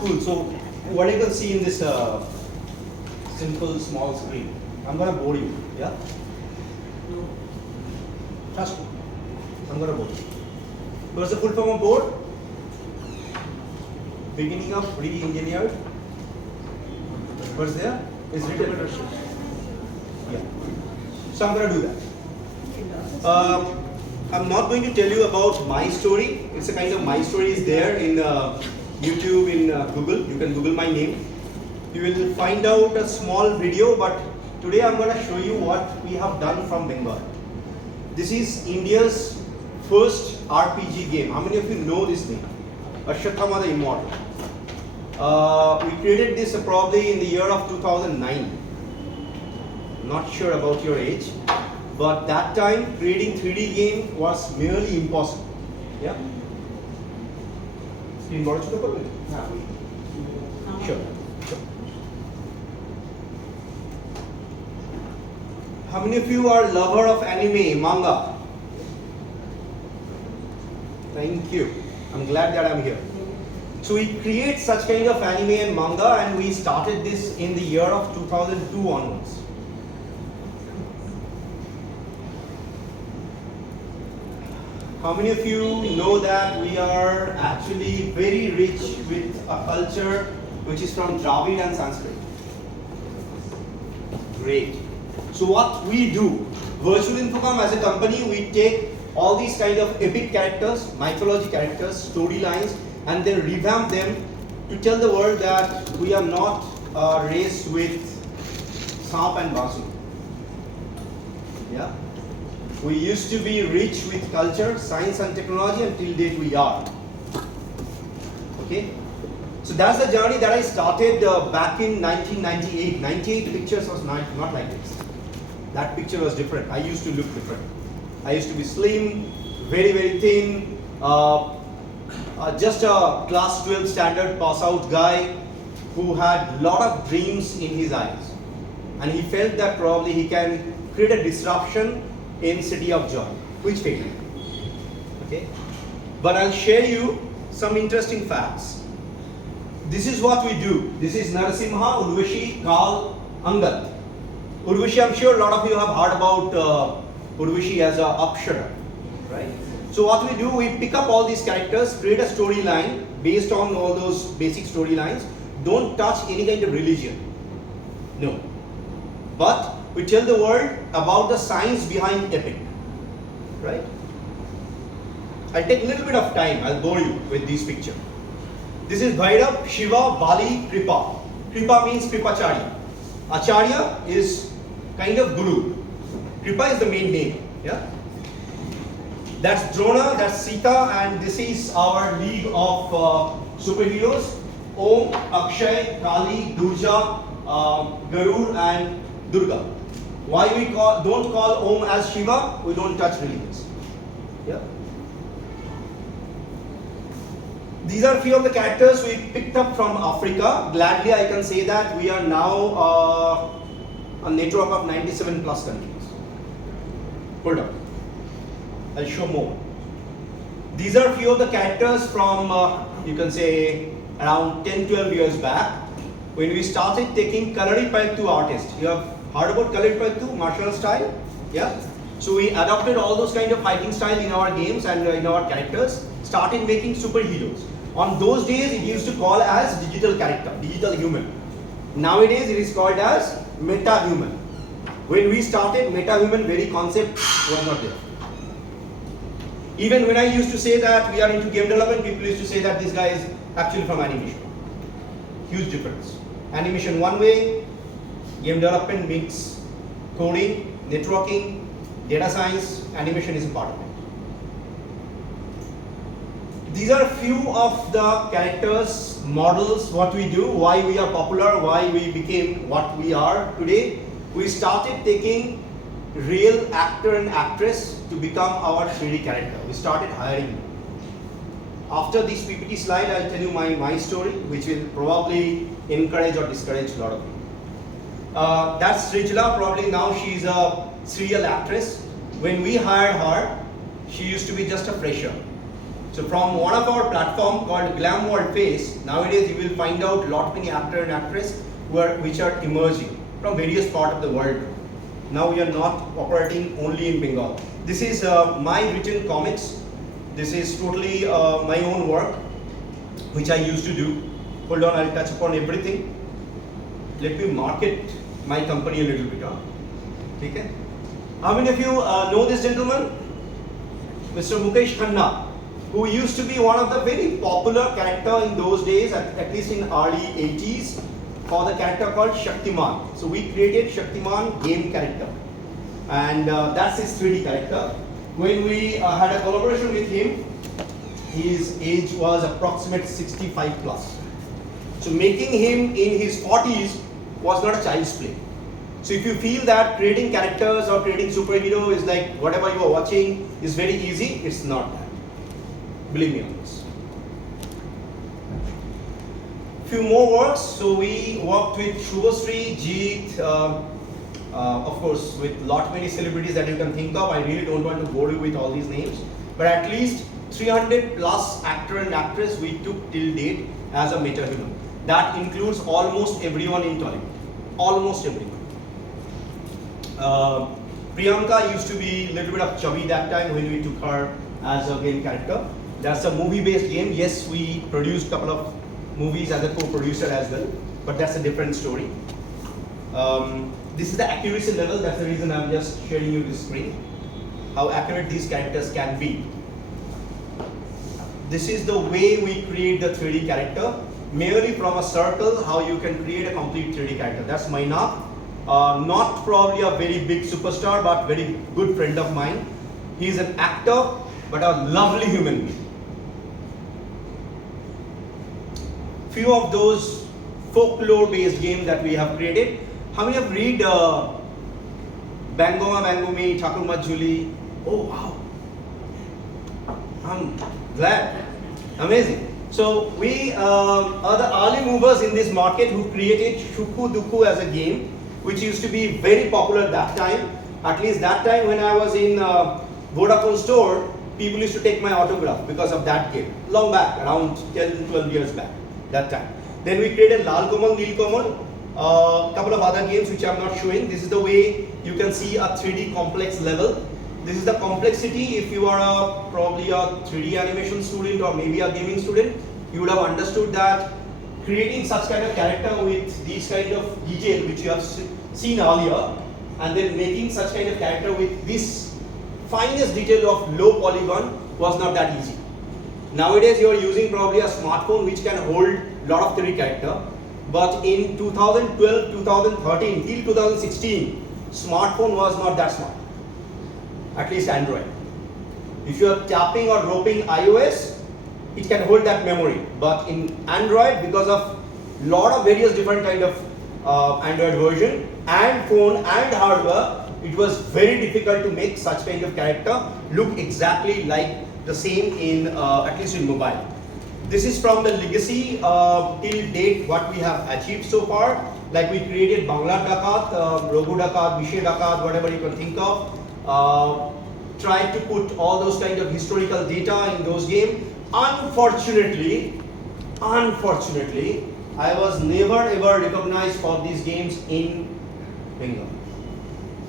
Cool. So what you can see in this simple small screen, I'm gonna bore you. Yeah. Trust me. I'm gonna bore you. What's the full form of board? Beginning of re-engineered. What's there? Is written. Yeah. So I'm gonna do that. I'm not going to tell you about my story. It's a kind of my story is there in YouTube, in Google. You can Google my name. You will find out a small video, but today I'm going to show you what we have done from Bengal. This is India's first RPG game. How many of you know this name? Ashwatthama the Immortal. We created this probably in the year of 2009. Not sure about your age. But that time, creating 3D game was merely impossible. Yeah? Screen bora choto korbe? Sure. How many of you are lover of anime, manga? Thank you. I'm glad that I'm here. So we create such kind of anime and manga, and we started this in the year of 2002 onwards. How many of you know that we are actually very rich with a culture which is from Dravid and Sanskrit? Great. So what we do, Virtual Infocom as a company, we take all these kind of epic characters, mythology characters, storylines, and then revamp them to tell the world that we are not a race with Saap and Basu. Yeah? We used to be rich with culture, science and technology, and till date we are. Okay? So that's the journey that I started back in 1998. 98 pictures was not like this. That picture was different. I used to look different. I used to be slim, very, very thin, just a class 12 standard pass out guy who had lot of dreams in his eyes. And he felt that probably he can create a disruption in City of Joy, which failed. Okay? But I'll share you some interesting facts. This is what we do. This is Narasimha, Urvashi, Kal, Angad. Urvashi, I'm sure a lot of you have heard about Urvashi as a Apshara, right? So what we do, we pick up all these characters, create a storyline based on all those basic storylines. Don't touch any kind of religion. No. But we tell the world about the science behind epic, right? I'll take a little bit of time. I'll bore you with this picture. This is Bhairav, Shiva, Bali, Kripa. Kripa means Kripacharya. Acharya is kind of guru. Kripa is the main name. Yeah. That's Drona, that's Sita, and this is our league of superheroes: Om, Akshay, Kali, Durja, Garud, and Durga. Why we don't call Om as Shiva? We don't touch religions. Yeah. These are few of the characters we picked up from Africa. Gladly, I can say that we are now a network of 97 plus countries. Hold on. I'll show more. These are few of the characters from, you can say, around 10-12 years back, when we started taking Kalaripayattu artists. You have heard about Kalaripayattu, martial style? Yeah? So we adopted all those kind of fighting style in our games and in our characters, started making superheroes. On those days, it used to call as digital character, digital human. Nowadays, it is called as meta-human. When we started, meta-human very concept was not there. Even when I used to say that we are into game development, people used to say that this guy is actually from animation. Huge difference. Animation one way, game development means coding, networking, data science, animation is a part of it. These are a few of the characters, models, what we do, why we are popular, why we became what we are today. We started taking real actor and actress to become our 3D character. We started hiring them. After this PPT slide, I'll tell you my story, which will probably encourage or discourage a lot of people. That's Srijala. Probably now she's a serial actress. When we hired her, she used to be just a fresher. So from one of our platform called Glam World Face, nowadays you will find out lot many actor and actress which are emerging from various parts of the world. Now we are not operating only in Bengal. This is my written comics. This is totally my own work, which I used to do. Hold on, I'll touch upon everything. Let me market my company a little bit. Okay? How many of you know this gentleman? Mr. Mukesh Khanna, who used to be one of the very popular character in those days, at least in early 80s, for the character called Shaktiman. So we created Shaktiman game character, and that's his 3D character. When we had a collaboration with him, his age was approximate 65 plus. So making him in his 40s was not a child's play. So if you feel that creating characters or creating superhero is like whatever you are watching is very easy, it's not that. Believe me on this. Few more works. So we worked with Shubhasree, Jeet, of course with lot many celebrities that you can think of. I really don't want to bore you with all these names, but at least 300 plus actor and actress we took till date as a metahuman. That includes almost everyone in Tollywood. Almost everyone. Priyanka used to be a little bit of chubby that time when we took her as a game character. That's a movie-based game. Yes, we produced a couple of movies as a co-producer as well, but that's a different story. This is the accuracy level. That's the reason I'm just sharing you this screen. How accurate these characters can be. This is the way we create the 3D character. Merely from a circle, how you can create a complete 3D character. That's Maina. Not probably a very big superstar, but very good friend of mine. He's an actor, but a lovely human being. Few of those folklore-based games that we have created. How many have read Bangoma Bangomi, Thakur Majuli? Oh wow! I'm glad. Amazing. So we are the early movers in this market who created Shuku Duku as a game, which used to be very popular that time. At least that time when I was in Vodafone store, people used to take my autograph because of that game. Long back, around 10, 12 years back, that time. Then we created Lal Komal, Nil Komal, couple of other games which I'm not showing. This is the way you can see a 3D complex level. This is the complexity. If you are probably a 3D animation student or maybe a gaming student, you would have understood that creating such kind of character with these kind of detail which you have seen earlier, and then making such kind of character with this finest detail of low polygon was not that easy. Nowadays you are using probably a smartphone which can hold a lot of 3D character, but in 2012, 2013 till 2016, smartphone was not that smart. At least Android. If you are tapping or roping iOS, it can hold that memory. But in Android, because of lot of various different kind of Android version and phone and hardware, it was very difficult to make such kind of character look exactly like the same in at least in mobile. This is from the legacy till date what we have achieved so far. Like we created Bangla Dakat, Rogu Dakat, Bishe Dakat, whatever you can think of. Tried to put all those kind of historical data in those games. Unfortunately, I was never ever recognized for these games in Bengal.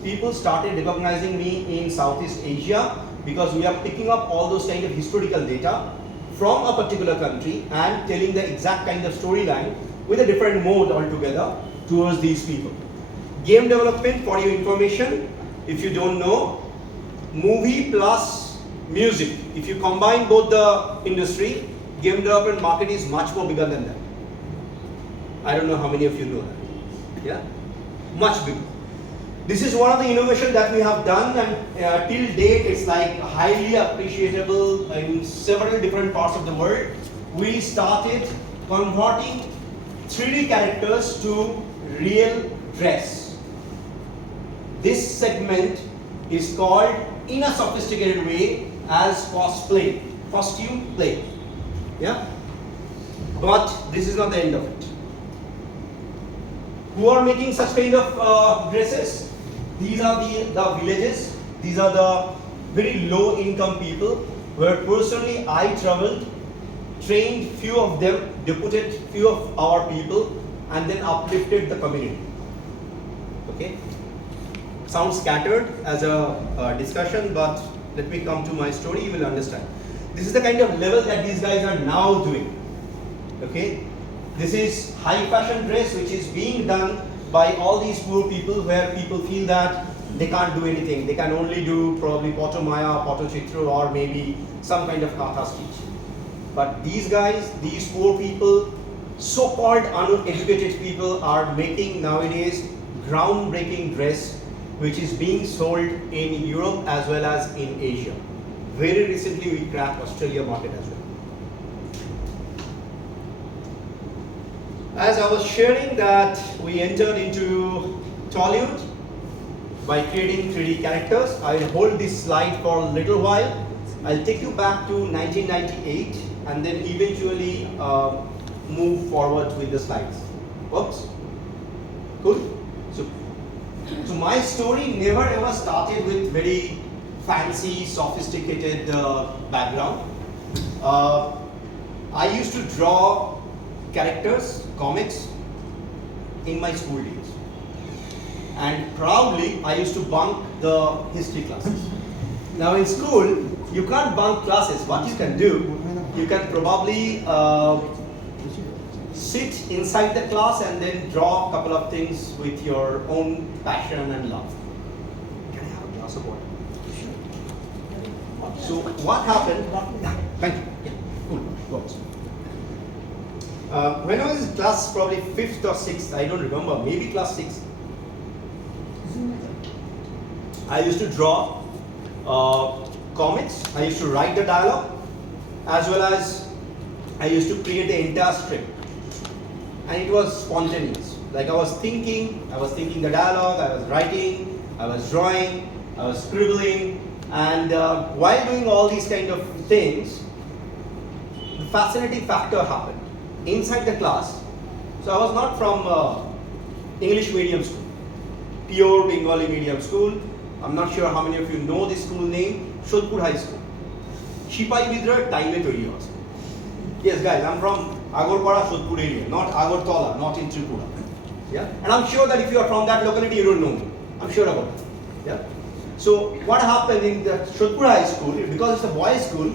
People started recognizing me in Southeast Asia because we are picking up all those kind of historical data from a particular country and telling the exact kind of storyline with a different mode altogether towards these people. Game development, for your information, if you don't know, movie plus music. If you combine both the industry, game development market is much more bigger than that. I don't know how many of you know that. Yeah, much bigger. This is one of the innovations that we have done, and till date it's like highly appreciable in several different parts of the world. We started converting 3D characters to real dress. This segment is called in a sophisticated way as cosplay, costume play. Yeah, but this is not the end of it. Who are making such kind of dresses? These are the villages. These are the very low income people where personally I traveled, trained few of them, deputed few of our people, and then uplifted the community. Okay? Sounds scattered as a discussion, but let me come to my story, you will understand. This is the kind of level that these guys are now doing. Okay? This is high fashion dress which is being done by all these poor people, where people feel that they can't do anything. They can only do probably Poto Maya, Poto Chitra, or maybe some kind of Katha stitch. But these guys, these poor people, so-called uneducated people, are making nowadays groundbreaking dress which is being sold in Europe as well as in Asia. Very recently we cracked Australia market as well. As I was sharing that we entered into Tollywood by creating 3D characters, I will hold this slide for a little while. I'll take you back to 1998 and then eventually move forward with the slides. Oops. Cool? So my story never ever started with very fancy, sophisticated background. I used to draw characters, comics in my school days. And proudly, I used to bunk the history classes. Now in school, you can't bunk classes. What you can do, you can probably sit inside the class and then draw a couple of things with your own passion and love. Can I have a glass of water? So what happened? Thank you. Yeah. Cool. Go. When I was in class, probably 5th or 6th, I don't remember, maybe class 6th, I used to draw comics, I used to write the dialogue, as well as I used to create the entire script. And it was spontaneous. Like I was thinking the dialogue, I was writing, I was drawing, I was scribbling, and while doing all these kind of things, the fascinating factor happened. Inside the class, so I was not from English medium school, pure Bengali medium school. I'm not sure how many of you know this school name, Shodhpur High School. Shipai Vidra time Tori. Yes guys, I'm from Agorpara, Shodhpur area, not Agartala, not in Tripura. Yeah? And I'm sure that if you are from that locality, you don't know me. I'm sure about it. Yeah? So what happened in the Shodhpur High School, because it's a boys' school,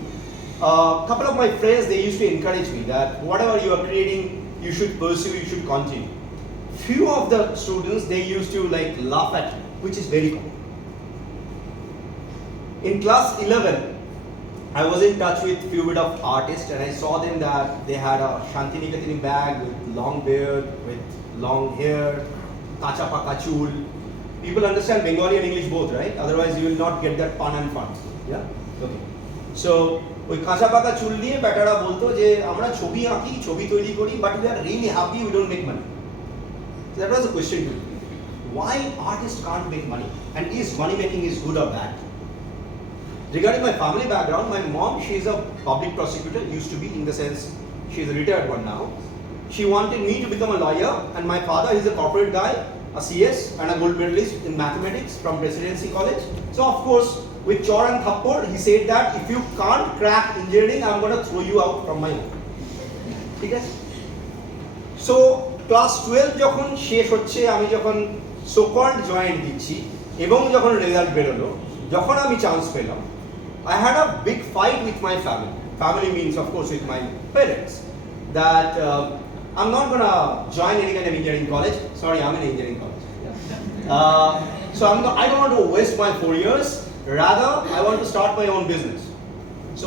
a couple of my friends, they used to encourage me that whatever you are creating, you should pursue, you should continue. Few of the students, they used to like laugh at me, which is very common. In class 11, I was in touch with few bit of artists, and I saw them that they had a Shantiniketan bag with long beard, with long hair, kacha paka chul. People understand Bengali and English both, right? Otherwise you will not get that pun and fun. Yeah? Okay. So ওই কাঁচা পাকা চুল নিয়ে ব্যাটারা বলতো যে আমরা ছবি আঁকি, ছবি তৈরি করি, but we are really happy we don't make money. So that was the question to me. Why artists can't make money? And is money making is good or bad? Regarding my family background, my mom, she is a public prosecutor, used to be, in the sense she is a retired one now. She wanted me to become a lawyer, and my father is a corporate guy, a CS and a gold medalist in mathematics from Presidency College. So of course, with Chor and Thappor, he said that if you can't crack engineering, I'm going to throw you out from my home. Okay? So class 12 যখন শেষ হচ্ছে, আমি যখন so-called joint দিচ্ছি এবং যখন result বেরোলো, যখন আমি চান্স পেলাম, I had a big fight with my family. Family means of course with my parents, that I'm not going to join any kind of engineering college. Sorry, I'm in engineering college. So I don't want to waste my 4 years. Rather, I want to start my own business. So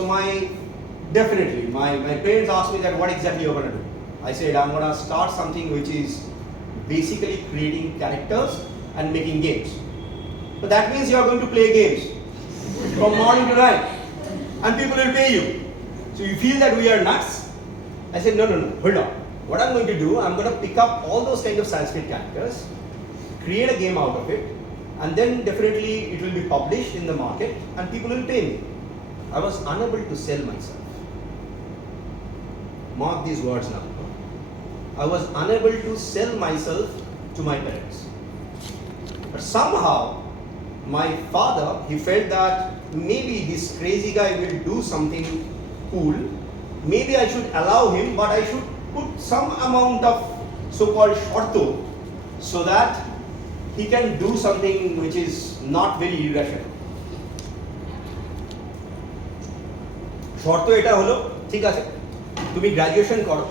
definitely, my parents asked me that what exactly you're going to do. I said I'm going to start something which is basically creating characters and making games. But that means you're going to play games from morning to night, and people will pay you. So you feel that we are nuts? I said no, hold on. What I'm going to do, I'm going to pick up all those kind of Sanskrit characters, create a game out of it, and then definitely it will be published in the market and people will pay me. I was unable to sell myself. Mark these words now. I was unable to sell myself to my parents. But somehow, my father, he felt that maybe this crazy guy will do something cool. Maybe I should allow him, but I should put some amount of so-called shorto so that he can do something which is not very irrational. শর্ত এটা হলো, ঠিক আছে, তুমি graduation করো।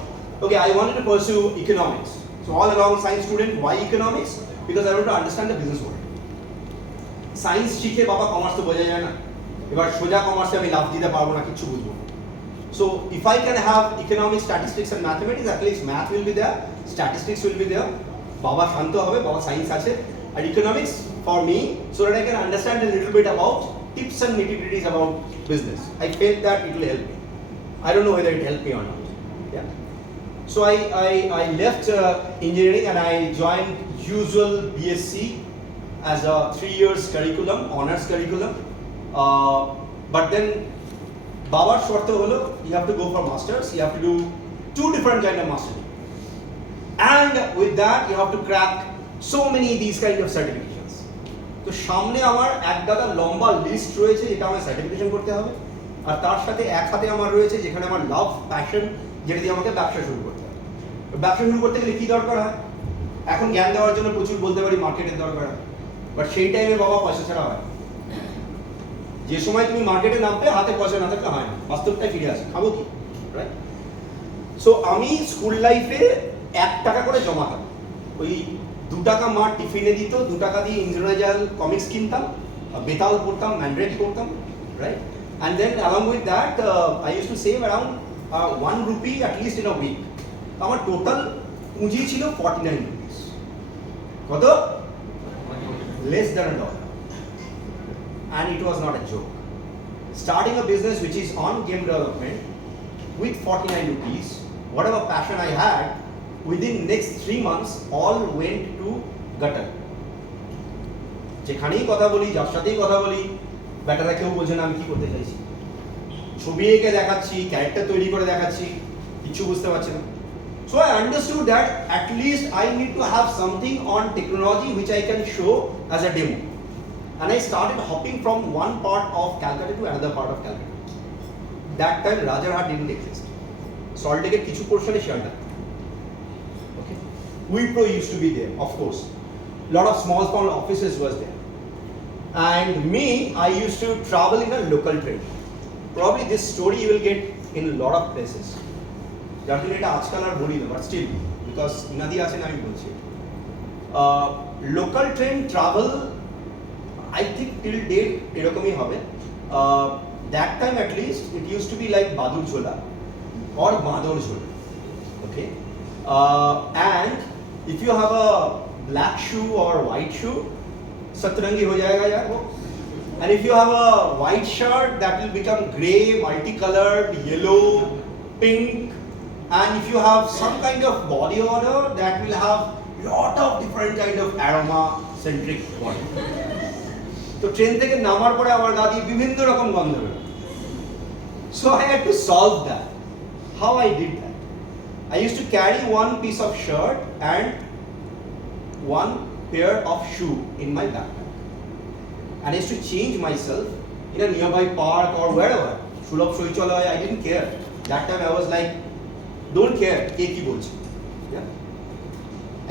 Okay, I wanted to pursue economics. So all along science student, why economics? Because I want to understand the business world. Science শিখে বাবা commerce তো বোঝা যায় না, এবার সোজা কমার্সে আমি লাভ দিতে পারবো না, কিছু বুঝবো না। So if I can have economics, statistics and mathematics, at least math will be there, statistics will be there, বাবা শান্ত হবে, বাবা সায়েন্স আছে, and economics for me so that I can understand a little bit about tips and nitty-gritties about business. I felt that it will help me. I don't know whether it helped me or not. Yeah. So I left engineering and I joined usual BSc as a 3 years curriculum, honors curriculum. But then Babar shorto holo, you have to go for masters. You have to do 2 different kind of masters, and with that you have to crack so many these kind of certifications. তো সামনে আমার এক দাদা লম্বা list রয়েছে যেটা আমার certification করতে হবে, আর তার সাথে এক হাতে আমার রয়েছে যেখানে আমার লাভ প্যাশন, যেটা দিয়ে আমাকে ব্যবসা শুরু করতে হবে। ব্যবসা শুরু করতে গেলে কি দরকার হয়? এখন জ্ঞান দেওয়ার জন্য প্রচুর বলতে পারি মার্কেটের দরকার হয়, বাট সেই টাইমে বাবা পয়সা ছাড়া হয়। যে সময় তুমি মার্কেটে নামবে হাতে পয়সা না থাকলে হয় না, বাস্তবটাই ফিরে আসে, খাবো কি, রাইট? সো আমি স্কুল লাইফে 1 টাকা করে জমাতাম, ওই 2 টাকা মা টিফিনে দিত, 2 টাকা দিয়ে ইন্দ্রজাল কমিক্স কিনতাম, বেতাল পড়তাম, ম্যান্ড্রেট পড়তাম, right? And then along with that I used to save around 1 rupee at least in a week. আমার টোটাল পুঁজি ছিল 49 rupees. কত? Less than $1. And it was not a joke. Starting a business which is on game development with 49 rupees, whatever passion I had, within next 3 months all went to gutter. যেখানেই কথা বলি, যার সাথেই কথা বলি, ব্যাটারা কেউ বলছে না আমি কি করতে চাইছি, ছবি এঁকে দেখাচ্ছি, ক্যারেক্টার তৈরি করে দেখাচ্ছি, কিছু বুঝতে পারছে না। So I understood that at least I need to have something on technology which I can show as a demo. And I started hopping from one part of Calcutta to another part of Calcutta. That time Rajarhat didn't exist. Salt Lake কিছু পোর্শনে share থাকতো। Okay. Wipro used to be there, of course. Lot of small offices was there. And me, I used to travel in a local train. Probably this story you will get in a lot of places. যার জন্য এটা আজকাল আর বলি না, but still because ইনাদি আছেন আমি বলছি। Local train travel I think till date এরকমই হবে। That time at least it use to be like বাদুর ঝোলা or বাঁদর ঝোলা, ওকে? And if you have a black shoe or white shoe, सतरंगी हो जाएगा यार वो। And if you have a white shirt, that will become grey, multicolored, yellow, pink. And if you have some kind of body odor, that will have lot of different kind of aroma centric body. তো train থেকে নামার পরে আমার গা দিয়ে বিভিন্ন রকম গন্ধ বেরোয়। So I had to solve that. How I did that? I used to carry one piece of shirt and one pair of shoe in my backpack, and I used to change myself in a nearby park or wherever. Shulab Shoichalay, I didn't care. That time I was like, don't care, ke ki bolche. Yeah.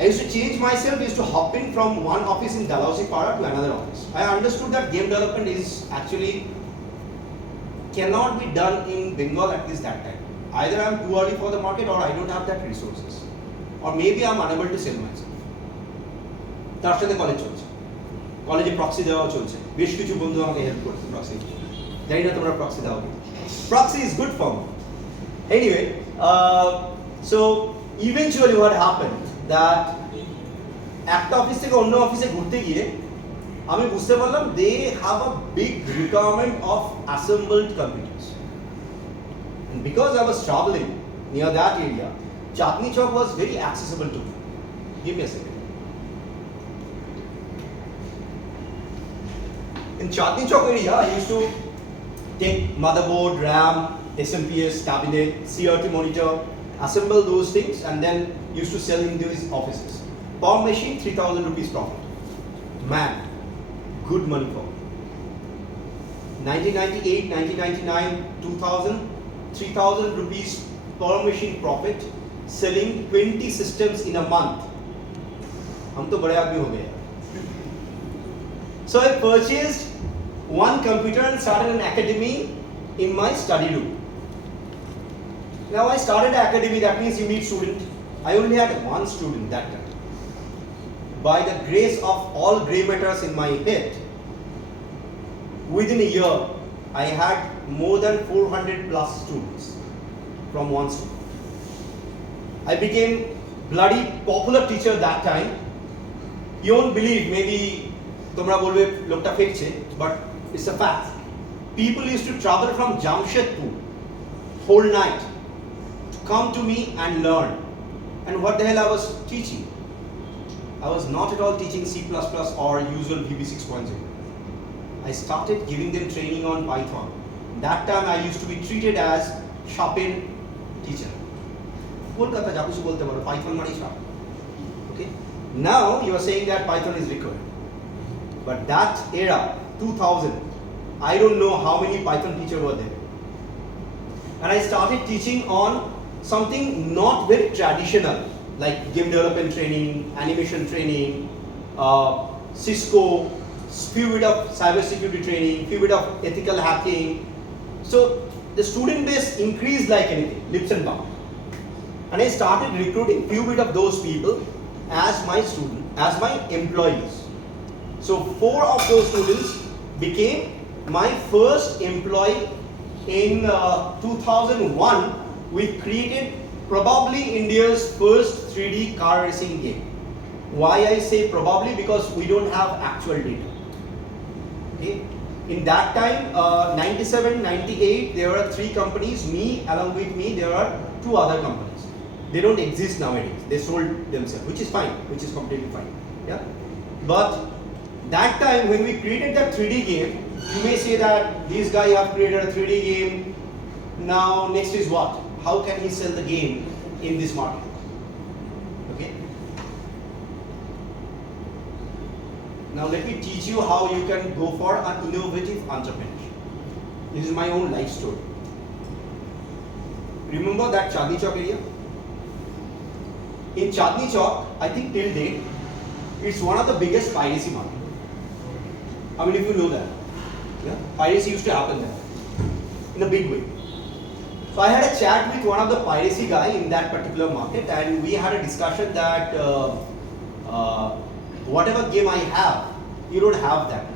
I used to change myself, used to hop in from one office in Dalhousie Para to another office. I understood that game development is actually cannot be done in Bengal at least that time. Either I'm too early for the market or I don't have that resources, or maybe I'm unable to sell myself. তার সাথে college চলছে, কলেজে proxy দেওয়া চলছে, বেশ কিছু বন্ধু আমাকে হেল্প করছে প্রক্সি। জানি না তোমরা প্রক্সি দাও কি? Proxy is good for me. Anyway, so eventually what happened that একটা অফিস থেকে অন্য অফিসে ঘুরতে গিয়ে আমি বুঝতে পারলাম they have a big requirement of assembled computers. And because I was traveling near that area, Chandni Chowk was very accessible to me. Give me a second. In Chandni Chowk area, I used to take motherboard, RAM, SMPS, cabinet, CRT monitor, assemble those things, and then used to sell in these offices. Per machine, 3,000 rupees profit. Man, good money for me. 1998, 1999, 2000, 3000 rupees per machine profit, selling 20 systems in a month. हम तो बड़े आदमी हो गए. So I purchased one computer and started an academy in my study room. Now I started an academy, that means you need students. I only had one student that time. By the grace of all grey matters in my head, within a year, I had more than 400 plus students from one student. I became bloody popular teacher that time. You won't believe, maybe tomra bolbe lokta fake che, but it's a fact. People used to travel from Jamshedpur whole night to come to me and learn. And what the hell I was teaching? I was not at all teaching C++ or usual VB 6.0. I started giving them training on Python. That time I used to be treated as sharpen teacher. Kolkata ja kuch bolte paro, Python mane sharp. Okay. Now you are saying that Python is required. But that era, 2000, I don't know how many Python teachers were there. And I started teaching on something not very traditional, like game development training, animation training, Cisco, few bit of cybersecurity training, few bit of ethical hacking. So the student base increased like anything, leaps and bounds. And I started recruiting few bit of those people as my student, as my employees. So 4 of those students became my first employee. In 2001, we created probably India's first 3D car racing game. Why I say probably? Because we don't have actual data. Okay. In that time, 97, 98, there were 3 companies. Me, along with me, there are 2 other companies. They don't exist nowadays. They sold themselves, which is fine, which is completely fine. Yeah. But that time, when we created that 3D game, you may say that these guys have created a 3D game. Now, next is what? How can he sell the game in this market? Okay. Now let me teach you how you can go for an innovative entrepreneurship. This is my own life story. Remember that Chandni Chowk area? In Chandni Chowk, I think till date, it's one of the biggest piracy market. I mean, if you know that, yeah, piracy used to happen there in a big way. So I had a chat with one of the piracy guy in that particular market, and we had a discussion that whatever game I have, you don't have that.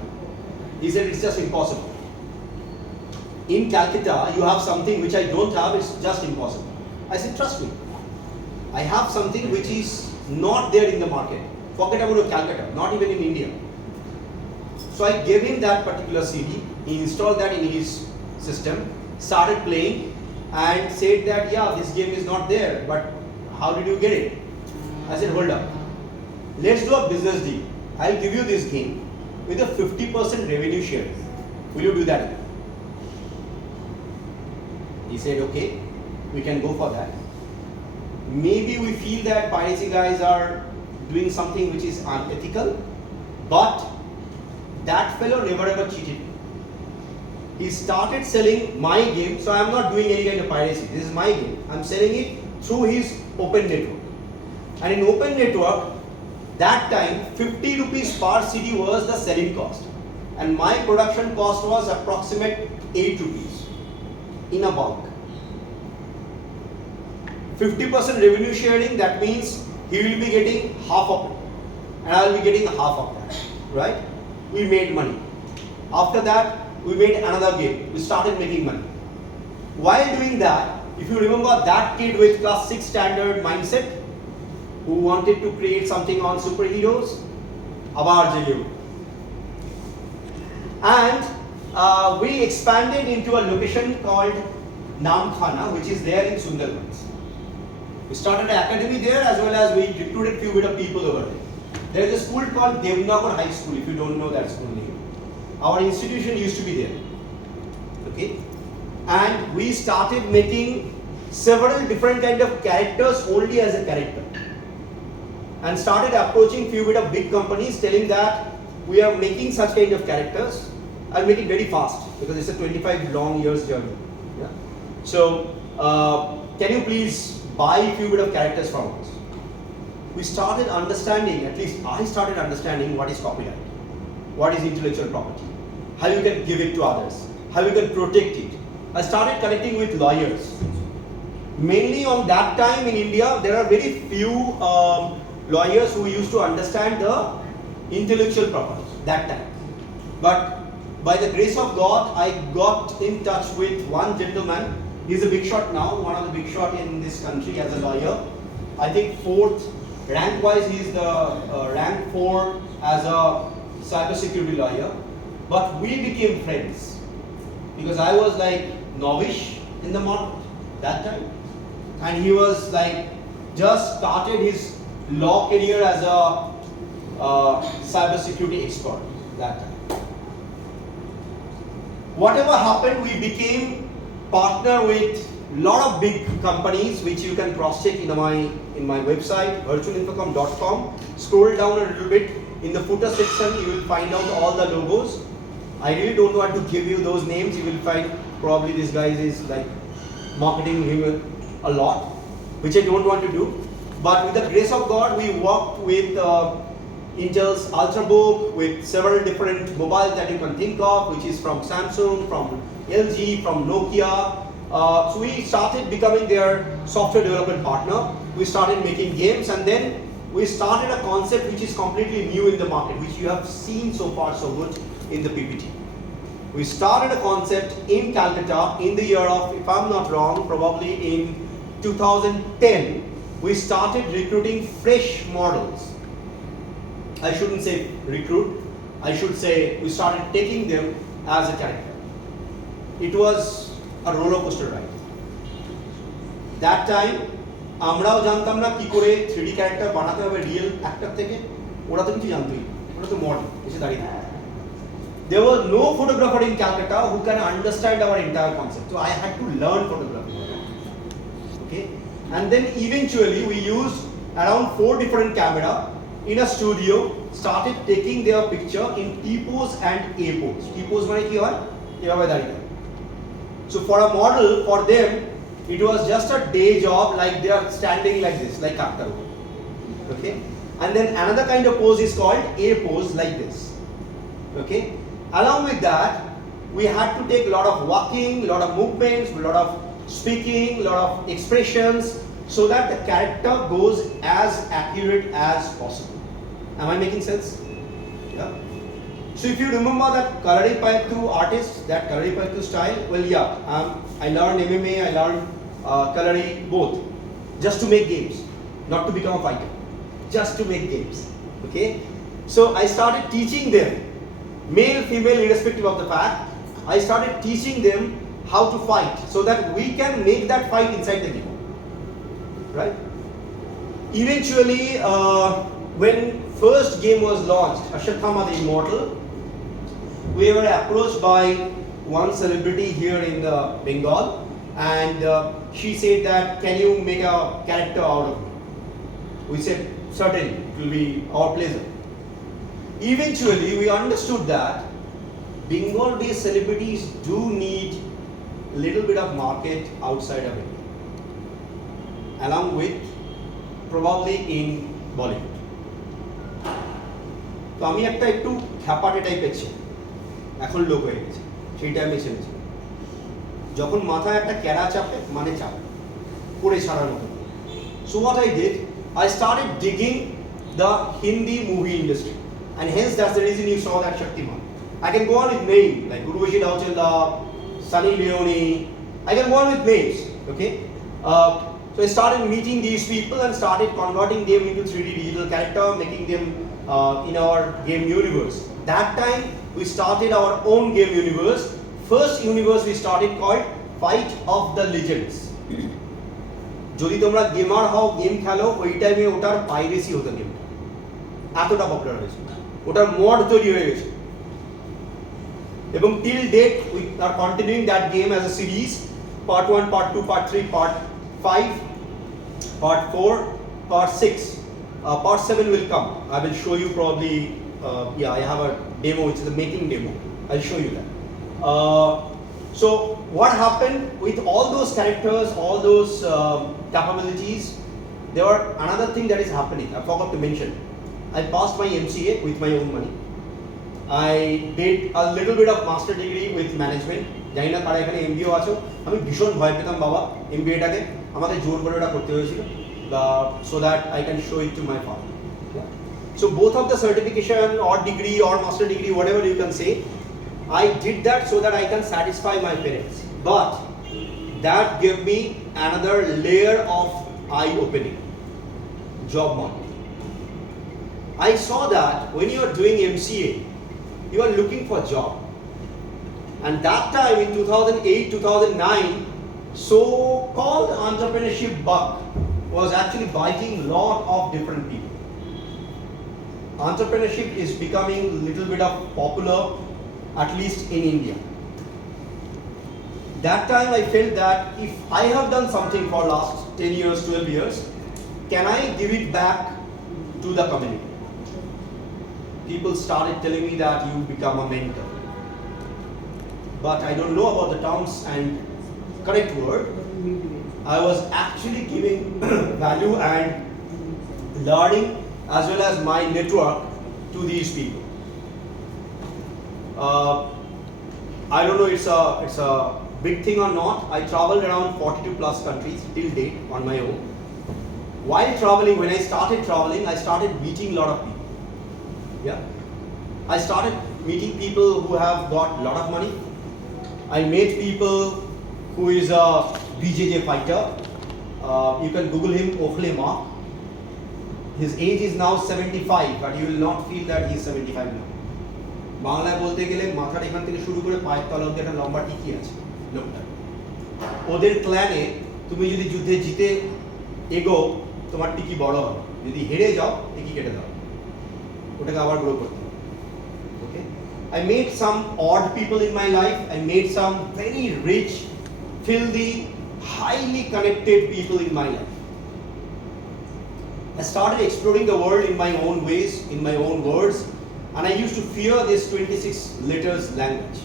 He said it's just impossible. In Calcutta, you have something which I don't have, it's just impossible. I said, trust me, I have something which is not there in the market. Forget about Calcutta, not even in India. So I gave him that particular CD, he installed that in his system, started playing, and said that, yeah, this game is not there, but how did you get it? I said, hold up, let's do a business deal. I'll give you this game with a 50% revenue share. Will you do that? He said, okay, we can go for that. Maybe we feel that piracy guys are doing something which is unethical, but that fellow never ever cheated. He started selling my game, so I am not doing any kind of piracy. This is my game. I am selling it through his open network. And in open network, that time 50 rupees per CD was the selling cost. And my production cost was approximate 8 rupees in a bulk. 50% revenue sharing, that means he will be getting half of it and I will be getting half of that, right? We made money. After that, we made another game. We started making money. While doing that, if you remember that kid with class 6 standard mindset who wanted to create something on superheroes, abar jaiye. And we expanded into a location called Namkhana, which is there in Sundarbans. We started an academy there, as well as we recruited few bit of people over there. There is a school called Devnagar High School, if you don't know that school name. Our institution used to be there. Okay? And we started making several different kind of characters only as a character. And started approaching few bit of big companies telling that we are making such kind of characters. I'll make it very fast because it's a 25 long years journey. Yeah. So can you please buy a few bit of characters from us? We started understanding, at least I started understanding what is copyright, what is intellectual property, how you can give it to others, how you can protect it. I started connecting with lawyers. Mainly on that time in India, there are very few lawyers who used to understand the intellectual property that time. But by the grace of God, I got in touch with one gentleman. He's a big shot now, one of the big shot in this country as a lawyer. I think fourth, rank-wise, he's the rank 4 as a cybersecurity lawyer. But we became friends because I was like novice in the market that time, and he was like just started his law career as a cybersecurity expert that time. Whatever happened, we became partner with lot of big companies, which you can cross-check in my website virtualinfocom.com. Scroll down a little bit. In the footer section, you will find out all the logos. I really don't want to give you those names. You will find probably this guy is like marketing him a lot, which I don't want to do. But with the grace of God, we worked with Intel's Ultrabook, with several different mobiles that you can think of, which is from Samsung, from LG, from Nokia. So we started becoming their software development partner. We started making games, and then we started a concept which is completely new in the market, which you have seen so far so good in the PPT. We started a concept in Calcutta in the year of, if I'm not wrong, probably in 2010. We started recruiting fresh models. I shouldn't say recruit, I should say we started taking them as a character. It was a roller coaster ride. That time, আমরাও জানতাম না কি করে 3D character বানাতে হবে real actor থেকে, ওরা তো কিছু জানতোই, ওরা তো মডেল এসে দাঁড়িয়ে থাকে। There was no photographer in Calcutta who can understand our entire concept. So I had to learn photography. Okay, and then eventually we used around 4 different cameras in a studio, started taking their picture in T-pose and A-pose. T-pose মানে কি হয়? এভাবে দাঁড়িয়ে। So for a model, for them, it was just a day job, like they are standing like this, like actor. Okay, and then another kind of pose is called A-pose, like this. Okay. Along with that, we had to take a lot of walking, a lot of movements, a lot of speaking, a lot of expressions, so that the character goes as accurate as possible. Am I making sense? Yeah. So if you remember that Kalaripayattu artist, that Kalaripayattu style, well, yeah, I learned MMA, I learned Kalari both, just to make games, not to become a fighter, just to make games. Okay. So I started teaching them. Male, female, irrespective of the fact, I started teaching them how to fight so that we can make that fight inside the game. Right? Eventually, when first game was launched, Ashwathama the Immortal, we were approached by one celebrity here in the Bengal, and she said that, can you make a character out of me? We said, certainly, it will be our pleasure. Eventually, we understood that Bengal-based celebrities do need a little bit of market outside of India, along with probably in Bollywood. তো আমি একটা একটু খ্যাপাটে টাইপের ছিল, এখন লোক হয়ে গেছে, সেই টাইমে ছেড়েছি। যখন মাথায় একটা ক্যারা চাপে মানে চাপ করে ছাড়ার মতো। So what I did, I started digging the Hindi movie industry. And hence that's the reason you saw that Shaktiman. I can go on with names like Urvashi Dauchella, Sunny Leone. I can go on with names. Okay. So I started meeting these people and started converting them into 3D digital character, making them in our game universe. That time we started our own game universe. First universe we started called Fight of the Legends. যদি তোমরা gamer হও, game খেলো, ওই টাইমে ওটার piracy হতো গেমটা, এতটা পপুলার হয়েছে, ওটার মড তৈরি হয়ে গেছে। এবং till date we are continuing that game as a series, part 1, part 2, part 3, part 5, part 4, part 6, part 7 will come. I will show you probably, I have a demo, which is a making demo. I'll show you that. So what happened with all those characters, all those capabilities, there were another thing that is happening. I forgot to mention. I passed my MCA with my own money. I did a little bit of master degree with management. জানি না কারা এখানে MBA আছো, আমি ভীষণ ভয় পেতাম বাবা এমবিএটাকে, আমাকে জোর করে ওটা করতে হয়েছিল so that I can show it to my father. So both of the certification or degree or master degree, whatever you can say, I did that so that I can satisfy my parents. But that gave me another layer of eye-opening, job market. I saw that when you are doing MCA, you are looking for job. And that time in 2008, 2009, so-called entrepreneurship bug was actually biting a lot of different people. Entrepreneurship is becoming a little bit of popular, at least in India. That time I felt that if I have done something for last 10 years, 12 years, can I give it back to the community? People started telling me that you become a mentor. But I don't know about the terms and correct word. I was actually giving value and learning as well as my network to these people. I don't know it's a big thing or not. I traveled around 42 plus countries till date on my own. While traveling, when I started traveling, I started meeting a lot of people. Yeah, I started meeting people who have got a lot of money. I met people who is a BJJ fighter. You can Google him, Okhle Mark. His age is now 75, but you will not feel that he is 75 now. বাংলায় বলতে গেলে মাথার এখান থেকে শুরু করে পায়ের তলা অবধি একটা লম্বা টিকি আছে লোকটা। ওদের ক্ল্যানে তুমি যদি যুদ্ধে জিতে এগো তোমার টিকি বড় হবে, যদি হেরে যাও টিকি কেটে দাও, ওটাকে আবার গ্রো করতে হবে। ওকে, I made some odd people in my life. I made some very rich, filthy, highly connected people in my life. I started exploring the world in my own ways, in my own words, and I used to fear this 26 letters language.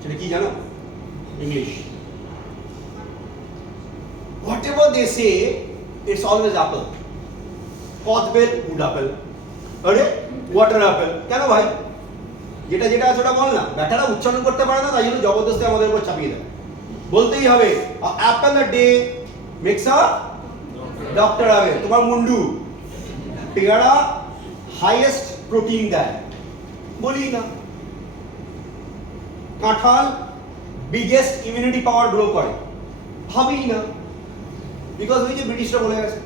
সেটা কি জানো? English. Whatever they say, it's always apple. Kotbel, wood apple. আরে water Apple কেন ভাই? যেটা যেটা আছে ওটা বল না। ব্যাটারা উচ্চারণ করতে পারে না, তাই জন্য জবরদস্তি আমাদের উপর চাপিয়ে দেয়। বলতেই হবে apple a day makes a doctor হবে। তোমার মুন্ডু পেয়ারা হাইয়েস্ট প্রোটিন দেয়, বলি না। কাঁঠাল বিগেস্ট ইমিউনিটি পাওয়ার গ্রো করে, ভাবি না, বিকজ ওই যে ব্রিটিশরা বলে গেছে।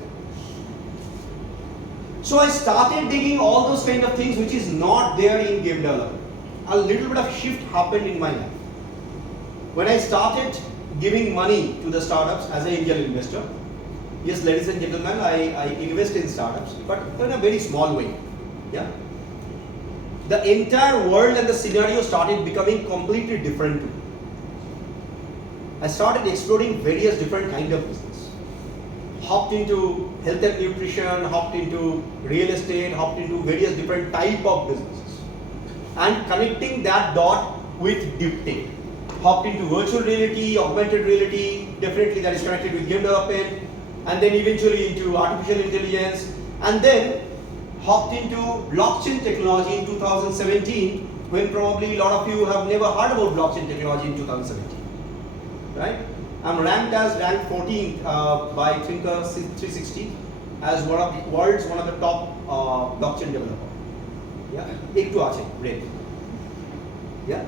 So I started digging all those kind of things which is not there in game development. A little bit of shift happened in my life. When I started giving money to the startups as an angel investor, yes, ladies and gentlemen, I invest in startups, but in a very small way. Yeah, the entire world and the scenario started becoming completely different to me. I started exploring various different kind of business. Hopped into health and nutrition, hopped into real estate, hopped into various different type of businesses, and connecting that dot with deep tech. Hopped into virtual reality, augmented reality, definitely that is connected with game development, and then eventually into artificial intelligence, and then hopped into blockchain technology in 2017, when probably a lot of you have never heard about blockchain technology in 2017, right? I'm ranked 14th by Thinker 360 as one of the world's one of the top blockchain developer. Yeah, ektu ache red. Yeah.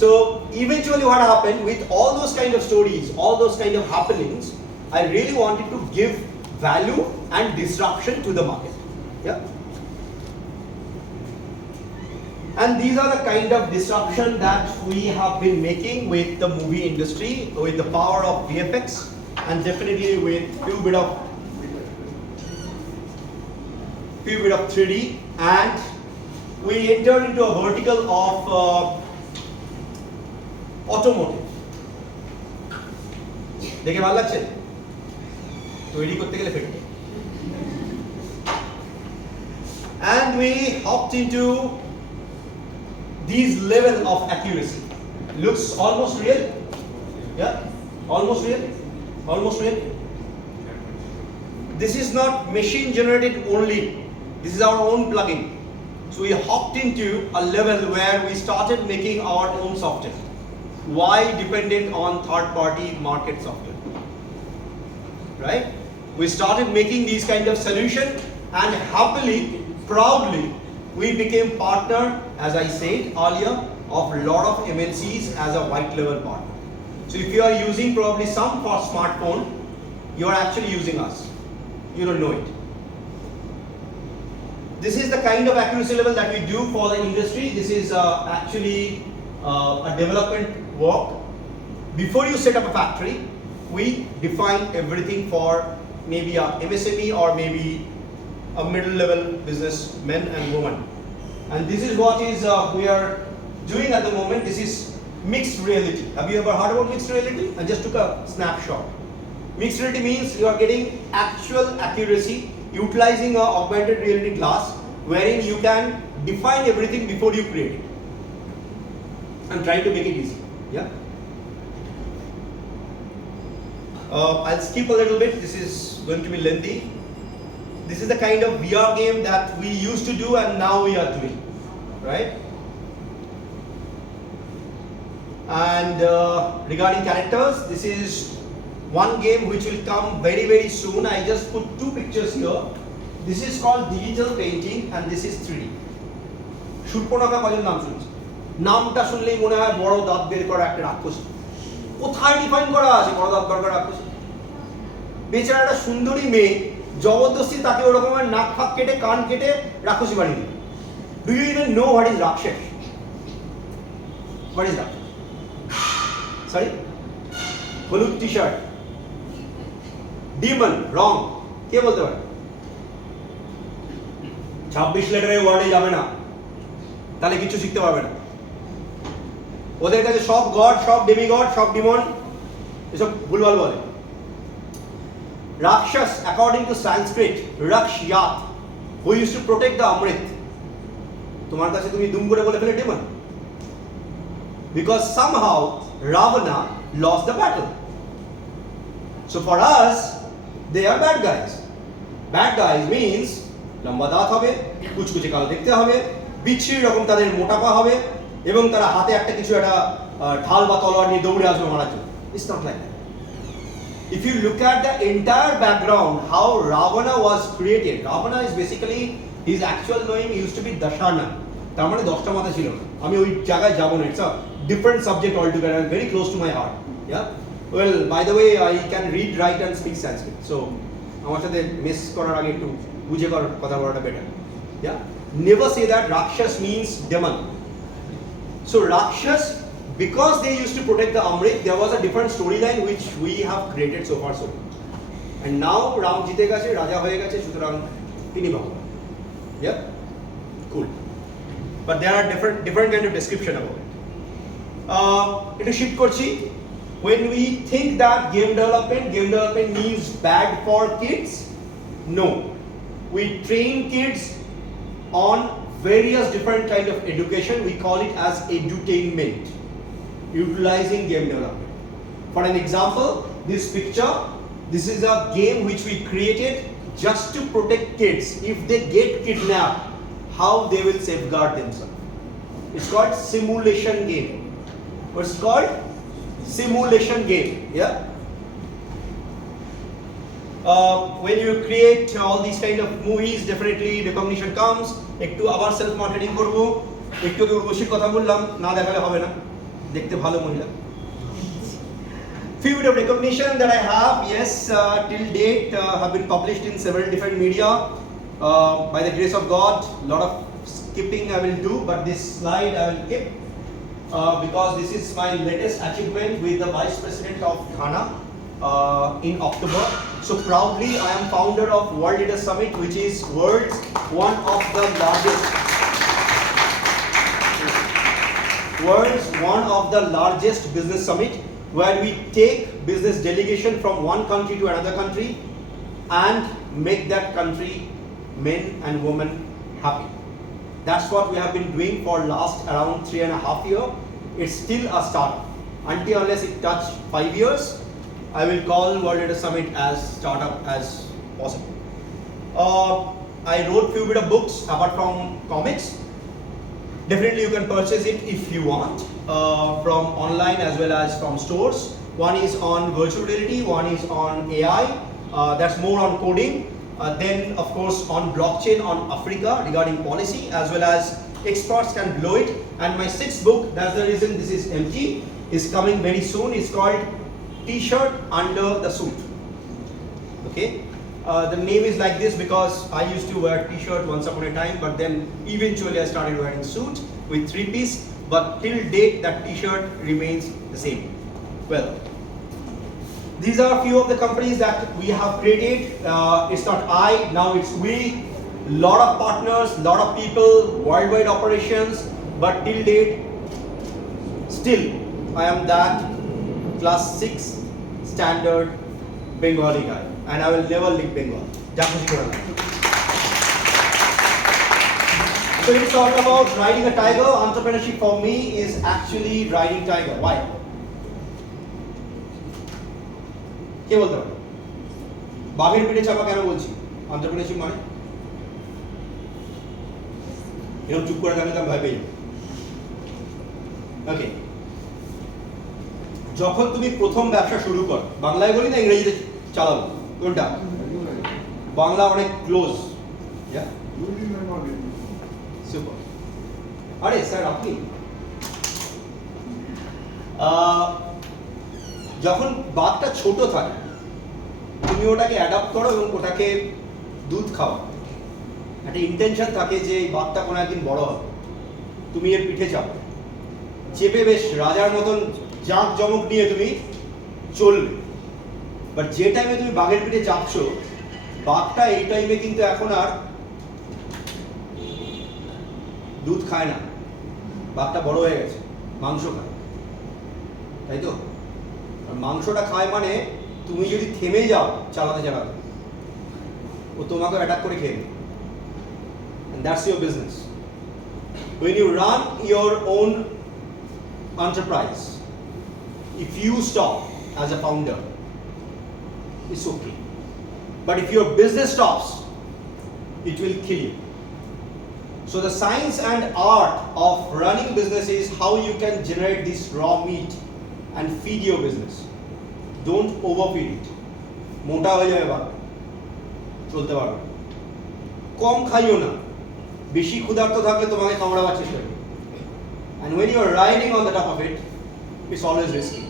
So eventually, what happened with all those kind of stories, all those kind of happenings, I really wanted to give value and disruption to the market. Yeah. And these are the kind of disruption that we have been making with the movie industry, with the power of VFX, and definitely with few bit of 3D, and we entered into a vertical of automotive. দেখে ভালো লাগছে? তৈরি করতে গেলে ফেটে। And And we hopped into these level of accuracy. Looks almost real. Yeah, almost real. Almost real. This is not machine generated only. This is our own plugin. So we hopped into a level where we started making our own software. Why dependent on third-party market software? Right? We started making these kind of solution, and happily, proudly, we became partner, as I said earlier, of a lot of MNCs as a white level partner. So if you are using probably some for smartphone, you are actually using us. You don't know it. This is the kind of accuracy level that we do for the industry. This is actually a development work. Before you set up a factory, we define everything for maybe a MSME or maybe a middle level businessmen and women. And this is what is we are doing at the moment. This is mixed reality. Have you ever heard about mixed reality? I just took a snapshot. Mixed reality means you are getting actual accuracy utilizing a augmented reality glass, wherein you can define everything before you create it. I'm trying to make it easy. Yeah. I'll skip a little bit. This is going to be lengthy. This is the kind of VR game that we used to do and now we are doing, right? And regarding characters, this is one game which will come very, very soon. I just put two pictures here. This is called digital painting and this is 3D. Shurponaka কয়জন নাম শুনছে? নামটা শুনলেই মনে হয় বড় দাঁত বের করা একটা রাক্ষস। কোথায় ডিফাইন করা আছে বড় দাঁত বের করা রাক্ষস? বেচারা একটা সুন্দরী মেয়ে জবরদস্তি তাকে ওরকমের নাক ফাক কেটে কান কেটে রাক্ষসী বানিয়ে দিল। Do you even know what is Rakshas? What is that? Sorry? হলুদ টি-শার্ট। Demon, wrong. কে বলতে পারে? 26 লেটারের ওয়ার্ডে যাবে না, তাহলে কিছু শিখতে পারবে না। ওদের কাছে সব গড, সব ডেমিগড, সব ডিমন এসব ভুলভাল বলে। Rakshas, according to Sanskrit, Rakshyat, who used to protect the Amrit. তোমার কাছে তুমি দুম করে বলে ফেলে demon. Because somehow Ravana lost the battle. So for us, they are bad guys. Bad guys means লম্বা দাঁত হবে, কুচকুচে কালো দেখতে হবে, বিচ্ছিরি রকম তাদের মোটা পা হবে এবং তারা হাতে একটা কিছু একটা ঢাল বা তলোয়ার নিয়ে দৌড়ে আসবে মারার জন্য। It's not like that. If you look at the entire background, how Ravana was created, Ravana is basically his actual name used to be Dashana. তার মানে 10টা মাথা ছিল না। আমি ওই জায়গায় যাব না। It's a different subject altogether and very close to my heart. Yeah. Well, by the way, I can read, write and speak Sanskrit. So আমার সাথে মিস করার আগে একটু বুঝে কথা বলাটা better. Yeah. Never say that Rakshas means demon. So Rakshas, because they used to protect the Amrit, there was a different storyline which we have created so far so. And now Ram জিতে গেছে, রাজা হয়ে গেছে, সুতরাং তিনি ভগবান. Yeah. Cool. But there are different kind of description about it. এটা shift করছি. When we think that game development means bad for kids, no. We train kids on various different kind of education. We call it as edutainment, utilizing game development. For an example, this picture, this is a game which we created just to protect kids. If they get kidnapped, how they will safeguard themselves. It's called simulation game. What's called? Simulation game. Yeah. When you create all these kind of movies, definitely recognition comes. একটু আবার self marketing করব, একটু উর্বশীর কথা বললাম, না দেখালে হবে না, দেখতে ভালো মহিলা। Few bit of recognition that I have, yes, till date have been published in several different media. By the grace of God, a lot of skipping I will do, but this slide I will keep because this is my latest achievement with the Vice President of Ghana in October. So proudly I am founder of World Leaders Summit, which is world's one of the largest business summit, where we take business delegation from one country to another country and make that country men and women happy. That's what we have been doing for last around 3.5 years. It's still a startup. Until unless it touch 5 years, I will call World Data Summit as startup as possible. I wrote few bit of books apart from comics. Definitely you can purchase it if you want from online as well as from stores. One is on virtual reality, one is on AI, that's more on coding. Then of course on blockchain on Africa regarding policy, as well as experts can blow it. And my sixth book, that's the reason this is empty, is coming very soon. It's called T-shirt under the suit. Okay. The name is like this because I used to wear t-shirt once upon a time, but then eventually I started wearing suit with 3-piece, but till date that t-shirt remains the same. Well, these are a few of the companies that we have created. It's not I, now it's we. Lot of partners, lot of people, worldwide operations, but till date, still I am that class 6 standard Bengali guy. And I will never leave Bengal. So let's talk about riding a tiger. Entrepreneurship for me is actually riding tiger. Why? কে বলতে পারে? বাঘের পিঠে চাপা কেন বলছি? Entrepreneurship মানে? এরকম চুপ করে থাকলে তো আমি ভয় পেয়ে যাবো। ওকে। যখন তুমি প্রথম ব্যবসা শুরু করো, বাংলায় বলি না ইংরেজিতে চালাবো? কোনটা? বাংলা অনেক ক্লোজ। সুপার। আরে স্যার আপনি যখন বাচ্চা ছোট থাকে তুমি ওটাকে অ্যাডাপ্ট করো এবং ওটাকে দুধ খাও, একটা ইন্টেনশন থাকে যে এই বাচ্চা কোনো একদিন বড় হবে, তুমি এর পিঠে চাপো, চেপে বেশ রাজার মতন জাঁক জমক নিয়ে তুমি চলবে। বাট যে টাইমে তুমি বাঘের পিঠে চাপছো, বাঘটা এই টাইমে কিন্তু এখন আর দুধ খায় না, বাঘটা বড় হয়ে গেছে, মাংস খায়, তাই তো? আর মাংসটা খায় মানে তুমি যদি থেমে যাও চালাতে চালাতে, ও তোমাকে অ্যাটাক করে খেয়ে নেবে। And that's your business. When you run your own enterprise, if you stop as a founder, it's okay. But if your business stops, it will kill you. So the science and art of running business is how you can generate this raw meat and feed your business. Don't overfeed it. মোটা হয়ে যাবে বা চলতে পারবে। কম খাইও না, বেশি ক্ষুধার্ত থাকলে তোমাকে কামড়াবার চেষ্টা করবে। And when you are riding on the top of it, it's always risky.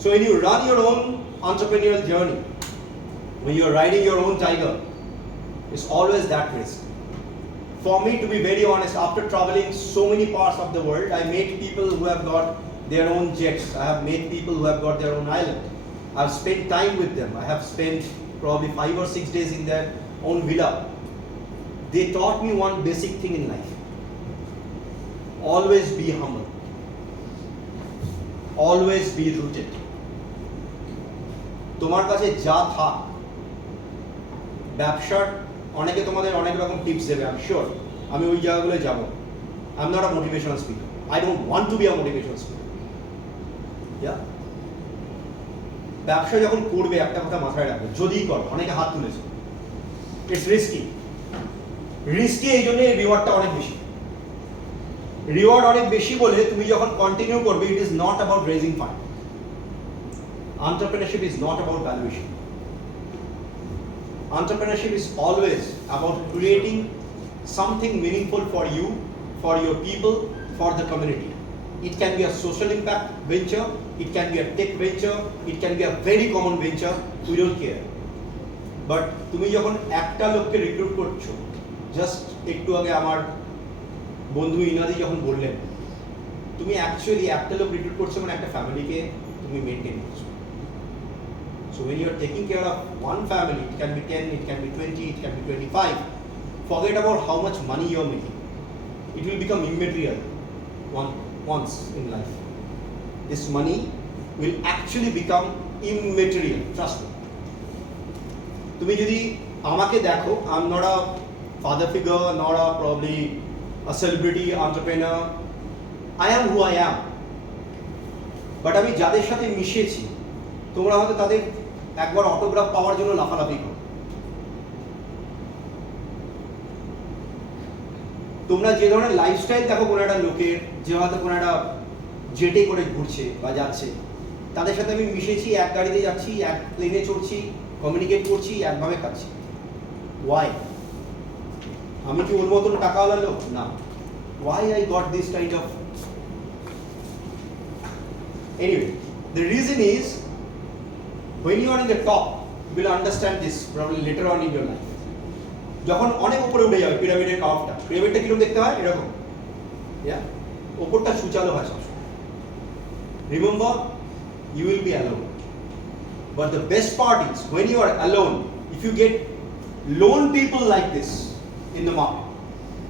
So when you run your own entrepreneurial journey, when you are riding your own tiger, it's always that risk. For me, to be very honest, after traveling so many parts of the world, I met people who have got their own jets. I have met people who have got their own island. I've spent time with them. I have spent probably 5 or 6 days in their own villa. They taught me one basic thing in life. Always be humble. Always be rooted. তোমার কাছে যা থাক, ব্যবসার অনেকে তোমাদের অনেক রকম tips দেবে, আমি শিওর আমি ওই জায়গাগুলো যাব। I am not a motivational speaker, I don't want to be a motivational speaker. ব্যবসা যখন করবে একটা কথা মাথায় রাখবে, যদি করো, অনেকে হাত তুলেছে, ইটস রিস্কি। রিস্কি এই জন্য রিওয়ার্ডটা অনেক বেশি। রিওয়ার্ড অনেক বেশি বলে তুমি যখন কন্টিনিউ করবে, it is not about raising fund. Entrepreneurship is not about valuation. Entrepreneurship is always about creating something meaningful for you, for your people, for the community. It can be a social impact venture, it can be a tech venture, it can be a very common venture, we don't care. But তুমি যখন একটা লোককে recruit করছো, just একটু আগে আমার বন্ধু ইনাদি যখন বললেন, তুমি অ্যাকচুয়ালি একটা লোক রিক্রুট করছো মানে একটা ফ্যামিলিকে তুমি মেনটেন করছো। So when you are taking care of one family, it can be 10, it can be 20, it can be 25. Forget about how much money you are making. It will become immaterial once in life. This money will actually become immaterial. Trust me. তুমি যদি আমাকে দেখো, I'm not a father figure, not a probably a celebrity entrepreneur. I am who I am. But আমি যাদের সাথে মিশেছি, তোমরা হয়তো তাদের একবার অটোগ্রাফ পাওয়ার জন্য লাফালাফি করো। তোমরা যে ধরনের লাইফস্টাইল দেখো কোনো একটা লোকের, যে হয়তো কোনো একটা জেটে করে ঘুরছে বা যাচ্ছে, তাদের সাথে আমি মিশেছি, এক গাড়িতে যাচ্ছি, এক প্লেনে চড়ছি, কমিউনিকেট করছি, একভাবে খাচ্ছি। ওয়াই? আমি কি ওর মতন টাকাওয়ালা লোক? না। Why I got this kind of... Anyway, the reason is, when you are in the top, you will understand this probably later on in your life. যখন অনেক উপরে উঠে যাবে, পিরামিডের কার্ভটা, পিরামিডটা কিরকম দেখতে হয়? এরকম, ওপরটা সুচালো হয় সবসময়। Remember, you will be alone. But the best part is, when you are alone, if you get lone people like this in the market,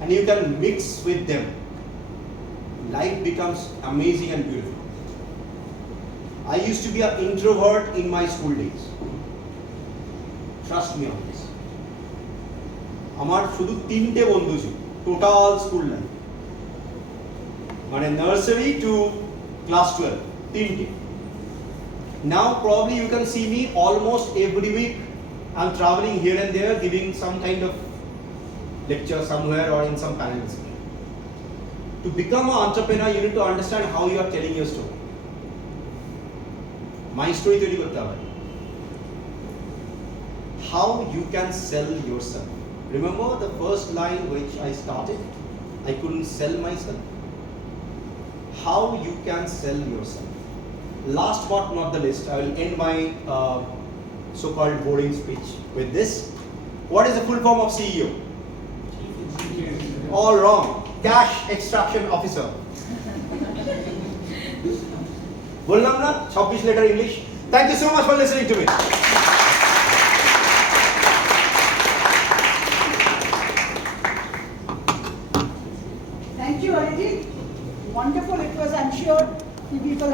and you can mix with them, life becomes amazing and beautiful. I used to be an introvert in my school days. Trust me on this. আমার শুধু 3টে বন্ধু ছিল total school life, মানে nursery two class 12, 3টে. Now probably you can see me almost every week. I'm traveling here and there, giving some kind of lecture somewhere or in some panels. To become an entrepreneur, you need to understand how you are telling your story. My story তৈরি করতে হবে. How you can sell yourself. Remember the first line which I started? I couldn't sell myself. How you can sell yourself. Last but not the least, I will end my so-called boring speech with this. What is the full form of CEO? All wrong. Cash extraction officer. বললাম না 26 letter English. Thank you so much for listening to me. Thank you, Arijit. Wonderful. It was, I'm sure, people have